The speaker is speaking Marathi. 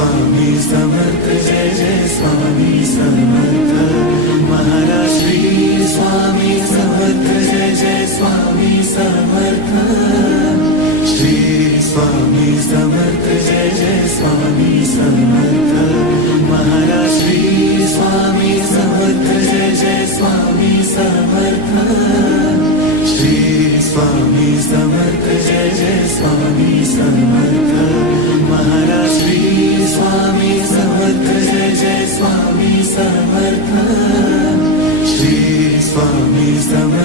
स्वामी समर्थ जय जय स्वामी समर्थ महाराज श्री स्वामी समर्थ जय जय स्वामी समर्थ श्री स्वामी समर्थ जय जय स्वामी समर्थ महाराज श्री स्वामी समर्थ जय जय स्वामी समर्थ श्री स्वामी समर्थ जय जय स्वामी समर्थ महाराज श्री स्वामी समर्थ जय जय स्वामी समर्थ श्री स्वामी समर्थ